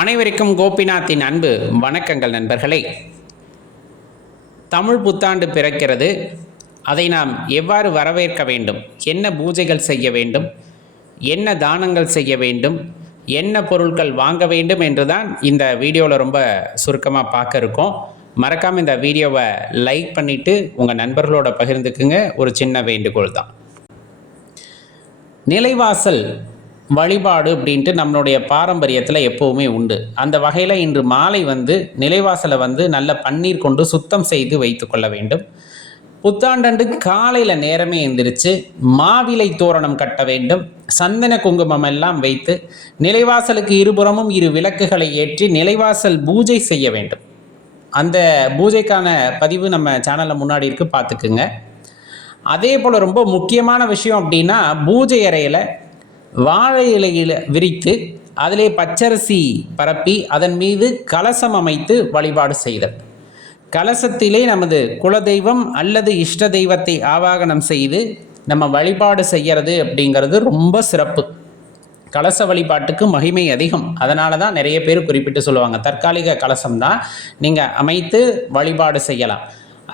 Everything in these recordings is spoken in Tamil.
அனைவருக்கும் கோபிநாத்தின் அன்பு வணக்கங்கள் நண்பர்களே. தமிழ் புத்தாண்டு பிறக்கிறது. அதை நாம் எவ்வாறு வரவேற்க வேண்டும், என்ன பூஜைகள் செய்ய வேண்டும், என்ன தானங்கள் செய்ய வேண்டும், என்ன பொருட்கள் வாங்க வேண்டும் என்று தான் இந்த வீடியோவில் ரொம்ப சுருக்கமாக பார்க்க இருக்கோம். மறக்காமல் இந்த வீடியோவை லைக் பண்ணிவிட்டு உங்கள் நண்பர்களோட பகிர்ந்துக்குங்க. ஒரு சின்ன வேண்டுகோள் தான். நிலைவாசல் வழிபாடு அப்படின்ட்டு நம்மளுடைய பாரம்பரியத்தில் எப்போவுமே உண்டு. அந்த வகையில் இன்று மாலை நிலைவாசலை நல்ல பன்னீர் கொண்டு சுத்தம் செய்து வைத்து கொள்ள வேண்டும். புத்தாண்டன்று காலையில் நேரமே எழுந்திரிச்சு மாவிலை தோரணம் கட்ட வேண்டும். சந்தன குங்குமம் எல்லாம் வைத்து நிலைவாசலுக்கு இருபுறமும் 2 விளக்குகளை ஏற்றி நிலைவாசல் பூஜை செய்ய வேண்டும். அந்த பூஜைக்கான பதிவு நம்ம சேனலில் முன்னாடி இருக்கு, பார்த்துக்குங்க. அதே போல் ரொம்ப முக்கியமான விஷயம் அப்படின்னா, பூஜை அறையில் வாழை இலையில் விரித்து அதிலே பச்சரிசி பரப்பி அதன் மீது கலசம் அமைத்து வழிபாடு செய்தல். கலசத்திலே நமது குலதெய்வம் அல்லது இஷ்ட தெய்வத்தை ஆவாகனம் செய்து நம்ம வழிபாடு செய்கிறது அப்படிங்கிறது ரொம்ப சிறப்பு. கலச வழிபாட்டுக்கு மகிமை அதிகம். அதனால தான் நிறைய பேர் குறிப்பிட்டு சொல்லுவாங்க, தற்காலிக கலசம் தான் நீங்கள் அமைத்து வழிபாடு செய்யலாம்.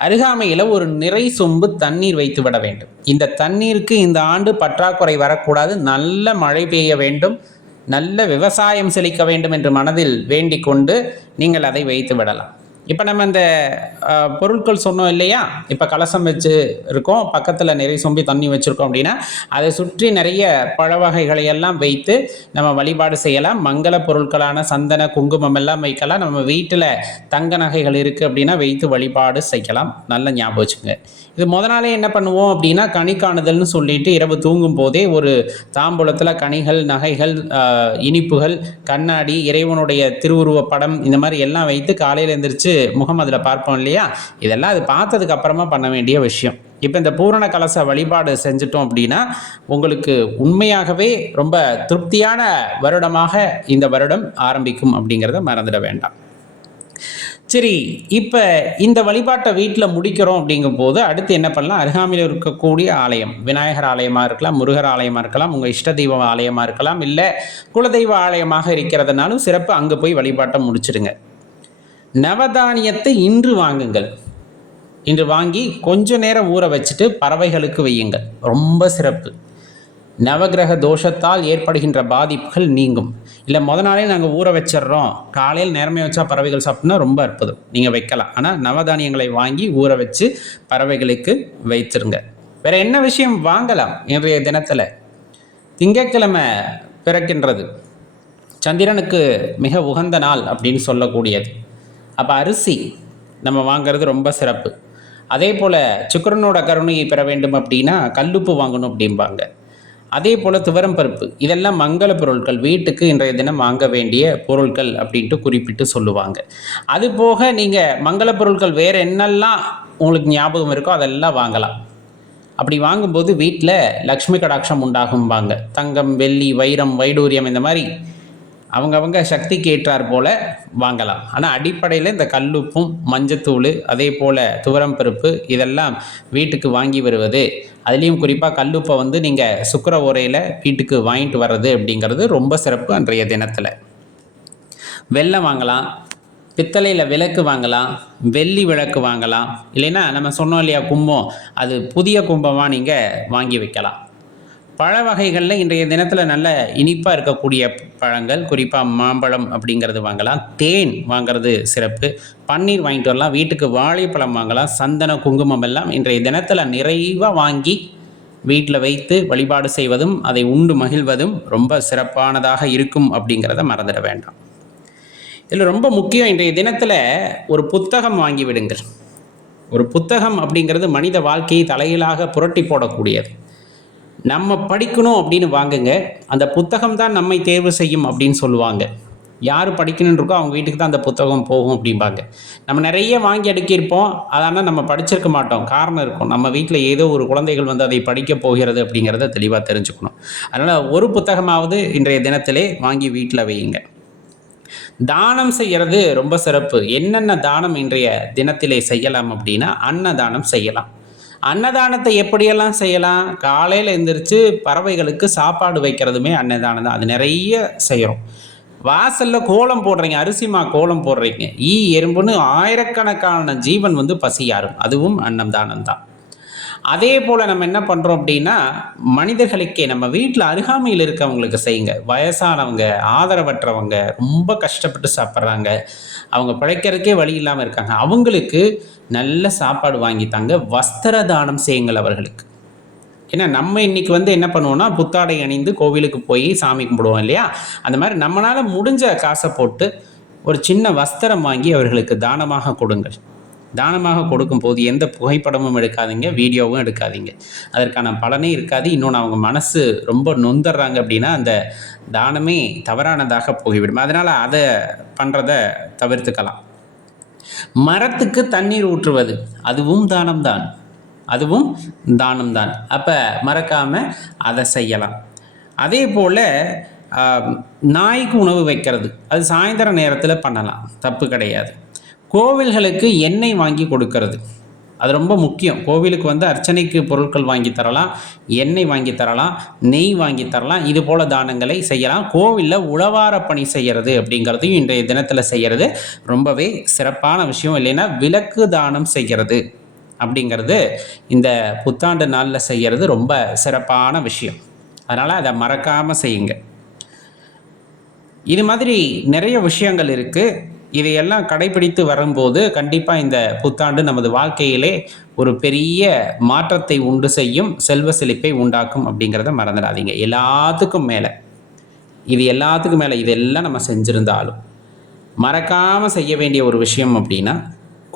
அருகாமையில் ஒரு நிறை சொம்பு தண்ணீர் வைத்து விட வேண்டும். இந்த தண்ணீருக்கு இந்த ஆண்டு பற்றாக்குறை வரக்கூடாது, நல்ல மழை பெய்ய வேண்டும், நல்ல விவசாயம் செழிக்க வேண்டும் என்று மனதில் வேண்டிக் கொண்டு நீங்கள் அதை வைத்து விடலாம். இப்போ நம்ம இந்த பொருட்கள் சொன்னோம் இல்லையா, இப்போ கலசம் வச்சு இருக்கோம், பக்கத்தில் நிறைய சொம்பி தண்ணி வச்சுருக்கோம் அப்படின்னா அதை சுற்றி நிறைய பழ வகைகளை எல்லாம் வைத்து நம்ம வழிபாடு செய்யலாம். மங்கள பொருட்களான சந்தன குங்குமம் எல்லாம் வைக்கலாம். நம்ம வீட்டில் தங்க நகைகள் இருக்குது அப்படின்னா வைத்து வழிபாடு செய்யலாம். நல்ல ஞாபகம் வச்சுங்க. இது நாளே என்ன பண்ணுவோம் அப்படின்னா, கனி காணுதல்னு சொல்லிட்டு இரவு தூங்கும் போதே ஒரு தாம்பூலத்தில் கனிகள், நகைகள், இனிப்புகள், கண்ணாடி, இறைவனுடைய திருவுருவ படம், இந்த மாதிரி எல்லாம் வைத்து காலையில் எழுந்திரிச்சு முகம் அதில் பார்ப்போம் இல்லையா. இதெல்லாம் அது பார்த்ததுக்கு அப்புறமா பண்ண வேண்டிய விஷயம். இப்போ இந்த பூரண கலச வழிபாடு செஞ்சிட்டோம் அப்படின்னா உங்களுக்கு உண்மையாகவே ரொம்ப திருப்தியான வருடமாக இந்த வருடம் ஆரம்பிக்கும் அப்படிங்கிறத மறந்துட வேண்டாம். சரி, இப்போ இந்த வழிபாட்டை வீட்டில் முடிக்கிறோம் அப்படிங்கும் போது அடுத்து என்ன பண்ணலாம்? அருகாமையில் இருக்கக்கூடிய ஆலயம், விநாயகர் ஆலயமாக இருக்கலாம், முருகர் ஆலயமாக இருக்கலாம், உங்கள் இஷ்ட தெய்வ ஆலயமாக இருக்கலாம், இல்லை குலதெய்வ ஆலயமாக இருக்கிறதுனாலும் சிறப்பு, அங்கே போய் வழிபாட்டை முடிச்சிடுங்க. நவதானியத்தை இன்று வாங்குங்கள். இன்று வாங்கி கொஞ்ச நேரம் ஊற வச்சுட்டு பறவைகளுக்கு வையுங்கள். ரொம்ப சிறப்பு. நவகிரக தோஷத்தால் ஏற்படுகின்ற பாதிப்புகள் நீங்கும். இல்லை நாளே நாங்கள் ஊற வச்சிட்றோம், காலையில் நேரமே வச்சா பறவைகள் சாப்பிட்னா ரொம்ப அற்புதம், நீங்கள் வைக்கலாம். ஆனால் நவதானியங்களை வாங்கி ஊற வச்சு பறவைகளுக்கு வைத்திருங்க. வேறு என்ன விஷயம் வாங்கலாம்? இன்றைய தினத்தில் திங்கட்கிழமை பிறக்கின்றது, சந்திரனுக்கு மிக உகந்த நாள் அப்படின்னு சொல்லக்கூடியது. அப்போ அரிசி நம்ம வாங்கிறது ரொம்ப சிறப்பு. அதே போல் சுக்கிரனோட கருணையை பெற வேண்டும் அப்படின்னா கல்லுப்பு வாங்கணும் அப்படிம்பாங்க. அதே போல் துவரம் பருப்பு, இதெல்லாம் மங்கள பொருட்கள், வீட்டுக்கு இன்றைய தினம் வாங்க வேண்டிய பொருட்கள் அப்படின்ட்டு குறிப்பிட்டு சொல்லுவாங்க. அது போக நீங்கள் மங்கள பொருட்கள் வேறு என்னெல்லாம் உங்களுக்கு ஞாபகம் இருக்கோ அதெல்லாம் வாங்கலாம். அப்படி வாங்கும்போது வீட்டில் லக்ஷ்மி கடாட்சம் உண்டாகும்பாங்க. தங்கம், வெள்ளி, வைரம், வைடூரியம், இந்த மாதிரி அவங்கவங்க சக்திக்கு ஏற்றார் போல் வாங்கலாம். ஆனால் அடிப்படையில் இந்த கல்லுப்பும் மஞ்சத்தூள், அதே போல் துவரம் பருப்பு, இதெல்லாம் வீட்டுக்கு வாங்கி வருவது, அதுலேயும் குறிப்பாக கல்லுப்பை நீங்கள் சுக்கிர ஓரையில் வீட்டுக்கு வாங்கிட்டு வர்றது அப்படிங்கிறது ரொம்ப சிறப்பு. அன்றைய தினத்தில் வெல்லம் வாங்கலாம், பித்தளையில் விளக்கு வாங்கலாம், வெள்ளி விளக்கு வாங்கலாம். இல்லைன்னா நம்ம சொன்னோம் இல்லையா கும்பம், அது புதிய கும்பமாக நீங்கள் வாங்கி வைக்கலாம். பழ வகைகளில் இன்றைய தினத்தில் நல்ல இனிப்பாக இருக்கக்கூடிய பழங்கள், குறிப்பாக மாம்பழம் அப்படிங்கிறது வாங்கலாம். தேன் வாங்கிறது சிறப்பு. பன்னீர் வாங்கிட்டு வரலாம். வீட்டுக்கு வாழைப்பழம் வாங்கலாம். சந்தன குங்குமம் எல்லாம் இன்றைய தினத்தில் நிறைவாக வாங்கி வீட்டில் வைத்து வழிபாடு செய்வதும் அதை உண்டு மகிழ்வதும் ரொம்ப சிறப்பானதாக இருக்கும் அப்படிங்கிறத மறந்துட வேண்டாம். இதில் ரொம்ப முக்கியம், இன்றைய தினத்தில் ஒரு புத்தகம் வாங்கி விடுங்கள். ஒரு புத்தகம் அப்படிங்கிறது மனித வாழ்க்கையை தலையிலாக புரட்டி போடக்கூடியது. நம்ம படிக்கணும் அப்படின்னு வாங்குங்க. அந்த புத்தகம் தான் நம்மை தேர்வு செய்யும் அப்படின்னு சொல்லுவாங்க. யார் படிக்கணுன்னு இருக்கோ அவங்க வீட்டுக்கு தான் அந்த புத்தகம் போகும் அப்படிம்பாங்க. நம்ம நிறைய வாங்கி அடுக்கியிருப்போம், அதனால் நம்ம படிச்சிருக்க மாட்டோம். காரணம் இருக்கும், நம்ம வீட்டில் ஏதோ ஒரு குழந்தைகள் அதை படிக்க போகிறது அப்படிங்கிறத தெளிவாக தெரிஞ்சுக்கணும். அதனால் ஒரு புத்தகமாவது இன்றைய தினத்திலே வாங்கி வீட்டில் வையுங்க. தானம் செய்கிறது ரொம்ப சிறப்பு. என்னென்ன தானம் இன்றைய தினத்திலே செய்யலாம் அப்படின்னா, அன்னதானம் செய்யலாம். அன்னதானத்தை எப்படியெல்லாம் செய்யலாம்? காலையில் எழுந்திரிச்சு பறவைகளுக்கு சாப்பாடு வைக்கிறதுமே அன்னதானம் தான். அது நிறைய செய்கிறோம். வாசலில் கோலம் போடுறீங்க, அரிசிமா கோலம் போடுறீங்க, எறும்புன்னு ஆயிரக்கணக்கான ஜீவன் வந்து பசியாரும். அதுவும் அன்னம் தானம் தான். அதே போல் நம்ம என்ன பண்ணுறோம் அப்படின்னா, மனிதர்களுக்கே நம்ம வீட்டில் அருகாமையில் இருக்கவங்களுக்கு செய்யுங்க. வயசானவங்க, ஆதரவற்றவங்க, ரொம்ப கஷ்டப்பட்டு சாப்பிட்றாங்க, அவங்க பிழைக்கிறதுக்கே வழி இல்லாமல் இருக்காங்க, அவங்களுக்கு நல்ல சாப்பாடு வாங்கித்தாங்க. வஸ்திர தானம் செய்யுங்கள் அவர்களுக்கு. ஏன்னா நம்ம இன்னைக்கு வந்து என்ன பண்ணுவோம்னா, புத்தாடை அணிந்து கோவிலுக்கு போய் சாமி கும்பிடுவோம் இல்லையா? அந்த மாதிரி நம்மளால் முடிஞ்ச காசை போட்டு ஒரு சின்ன வஸ்திரம் வாங்கி அவர்களுக்கு தானமாக கொடுங்கள். தானமாக கொடுக்கும்போது எந்த புகைப்படமும் எடுக்காதீங்க, வீடியோவும் எடுக்காதீங்க. அதற்கான பலனே இருக்காது. இன்னொன்று, அவங்க மனசு ரொம்ப நொந்துடுறாங்க அப்படின்னா அந்த தானமே தவறானதாக போய்விடும். அதனால் அதை பண்ணுறத தவிர்த்துக்கலாம். மரத்துக்கு தண்ணீர் ஊற்றுவது அதுவும் தானம்தான், அதுவும் தானம்தான். அப்போ மறக்காமல் அதை செய்யலாம். அதே போல் நாய்க்கு உணவு வைக்கிறது அது சாயந்தர நேரத்தில் பண்ணலாம், தப்பு கிடையாது. கோவில்களுக்கு எண்ணெய் வாங்கி கொடுக்கறது அது ரொம்ப முக்கியம். கோவிலுக்கு வந்து அர்ச்சனைக்கு பொருட்கள் வாங்கி தரலாம், எண்ணெய் வாங்கி தரலாம், நெய் வாங்கி தரலாம். இது போல் தானங்களை செய்யலாம். கோவிலில் உழவார பணி செய்கிறது அப்படிங்கிறதையும் இன்றைய தினத்தில் செய்கிறது ரொம்பவே சிறப்பான விஷயம். இல்லைன்னா விளக்கு தானம் செய்கிறது அப்படிங்கிறது இந்த புத்தாண்டு நாளில் செய்கிறது ரொம்ப சிறப்பான விஷயம். அதனால் அதை மறக்காமல் செய்யுங்க. இது மாதிரி நிறைய விஷயங்கள் இருக்குது. இதையெல்லாம் கடைபிடித்து வரும்போது கண்டிப்பாக இந்த புத்தாண்டு நமது வாழ்க்கையிலே ஒரு பெரிய மாற்றத்தை உண்டு செய்யும், செல்வ செழிப்பை உண்டாக்கும் அப்படிங்கிறத மறந்துடாதீங்க. எல்லாத்துக்கும் மேலே இதெல்லாம் நம்ம செஞ்சுருந்தாலும் மறக்காமல் செய்ய வேண்டிய ஒரு விஷயம் அப்படின்னா,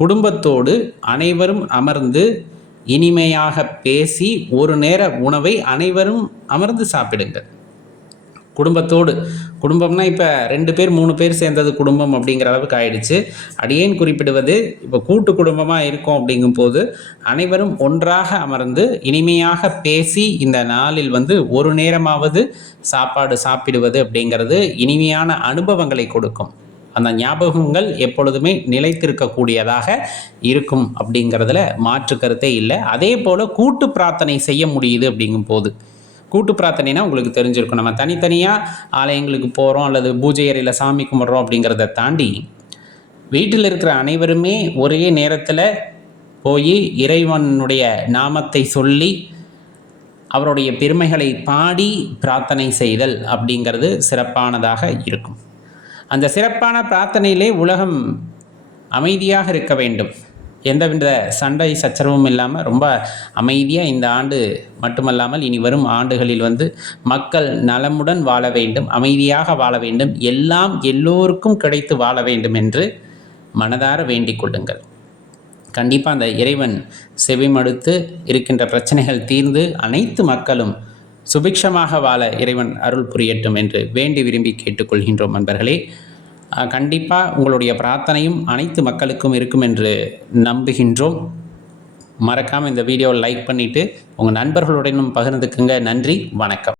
குடும்பத்தோடு அனைவரும் அமர்ந்து இனிமையாக பேசி ஒரு நேர உணவை அனைவரும் அமர்ந்து சாப்பிடுங்கள். குடும்பம்னா இப்போ 2 பேர் 3 பேர் சேர்ந்தது குடும்பம் அப்படிங்கிற அளவுக்கு ஆயிடுச்சு. அடியேன் குறிப்பிடுவது, இப்போ கூட்டு குடும்பமாக இருக்கும் அப்படிங்கும்போது அனைவரும் ஒன்றாக அமர்ந்து இனிமையாக பேசி இந்த நாளில் வந்து ஒரு நேரமாவது சாப்பாடு சாப்பிடுவது அப்படிங்கிறது இனிமையான அனுபவங்களை கொடுக்கும். அந்த ஞாபகங்கள் எப்பொழுதுமே நிலைத்திருக்கக்கூடியதாக இருக்கும் அப்படிங்கிறதுல மாற்று கருத்தே இல்லை. அதே போல் கூட்டு பிரார்த்தனை செய்ய முடியுது அப்படிங்கும்போது, கூட்டு பிரார்த்தனைனா உங்களுக்கு தெரிஞ்சிருக்கும். நம்ம தனித்தனியாக ஆலயங்களுக்கு போகிறோம் அல்லது பூஜை அறையில் சாமி கும்பிட்றோம் அப்படிங்கிறத தாண்டி வீட்டில் இருக்கிற அனைவருமே ஒரே நேரத்தில் போய் இறைவனுடைய நாமத்தை சொல்லி அவருடைய பெருமைகளை பாடி பிரார்த்தனை செய்தல் அப்படிங்கிறது சிறப்பானதாக இருக்கும். அந்த சிறப்பான பிரார்த்தனையிலே உலகம் அமைதியாக இருக்க வேண்டும். எந்தவித சண்டை சச்சரவும் இல்லாமல் ரொம்ப அமைதியாக இந்த ஆண்டு மட்டுமல்லாமல் இனி வரும் ஆண்டுகளில் வந்து மக்கள் நலமுடன் வாழ வேண்டும், அமைதியாக வாழ வேண்டும், எல்லாம் எல்லோருக்கும் கிடைத்து வாழ வேண்டும் என்று மனதார வேண்டிக் கொள்ளுங்கள். கண்டிப்பாக அந்த இறைவன் செவிமடுத்து இருக்கின்ற பிரச்சனைகள் தீர்ந்து அனைத்து மக்களும் சுபிக்ஷமாக வாழ இறைவன் அருள் புரியட்டும் என்று வேண்டி விரும்பி கேட்டுக்கொள்கின்றோம். நண்பர்களே, கண்டிப்பாக உங்களுடைய பிரார்த்தனையும் அனைத்து மக்களுக்கும் இருக்கும் என்று நம்புகின்றோம். மறக்காமல் இந்த வீடியோவை லைக் பண்ணிவிட்டு உங்கள் நண்பர்களுடனும் பகிர்ந்துக்குங்க. நன்றி, வணக்கம்.